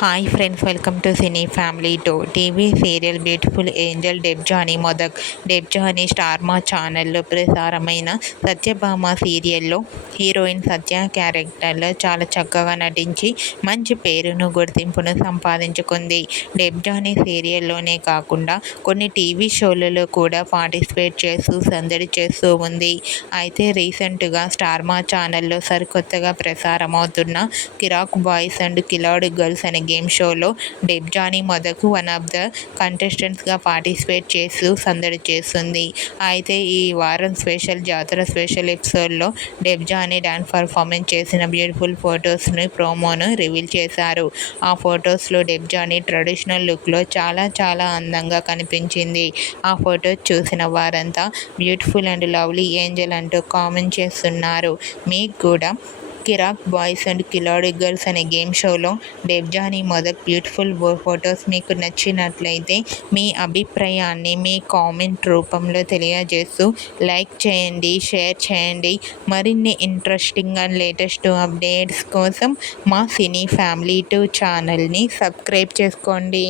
Hi friends, welcome to cine family two. TV serial beautiful angel Debjani Modak. Debjani star Maa ఛానల్లో ప్రసారమైన సత్యభామ సీరియల్లో heroine సత్య క్యారెక్టర్లో చాలా చక్కగా నటించి మంచి పేరును గుర్తింపును సంపాదించుకుంది. డెబ్జానీ సీరియల్లోనే కాకుండా కొన్ని టీవీ షోలలో కూడా పార్టిసిపేట్ చేస్తూ సందడి చేస్తూ ఉంది. అయితే రీసెంట్గా స్టార్ మా ఛానల్లో సరికొత్తగా ప్రసారమవుతున్న Kiraak boys and Khiladi girls అనే గేమ్ షోలో Debjani Modak one of the కంటెస్టెంట్స్గా పార్టిసిపేట్ చేస్తూ సందడి చేస్తుంది. అయితే ఈ వారం జాతర స్పెషల్ ఎపిసోడ్లో డెబ్జానీ డాన్స్ పర్ఫార్మెన్స్ చేసిన బ్యూటిఫుల్ ఫొటోస్ని ప్రోమోను రివీల్ చేశారు. ఆ ఫొటోస్లో డెబ్జానీ ట్రెడిషనల్ లుక్లో చాలా చాలా అందంగా కనిపించింది. ఆ ఫొటోస్ చూసిన వారంతా బ్యూటిఫుల్ అండ్ లవ్లీ ఏంజల్ అంటూ కామెంట్ చేస్తున్నారు. మీకు కూడా కిరాక్ బాయ్స్ అండ్ కిలాడి గర్ల్స్ అనే గేమ్ షోలో డెబ్జానీ మొదక్ బ్యూటిఫుల్ ఫొటోస్ మీకు నచ్చినట్లయితే మీ అభిప్రాయాన్ని మీ కామెంట్ రూపంలో తెలియజేస్తూ లైక్ చేయండి, షేర్ చేయండి. మరిన్ని ఇంట్రెస్టింగ్ అండ్ లేటెస్ట్ అప్డేట్స్ కోసం మా సినీ ఫ్యామిలీ 2 ఛానల్ని సబ్స్క్రైబ్ చేసుకోండి.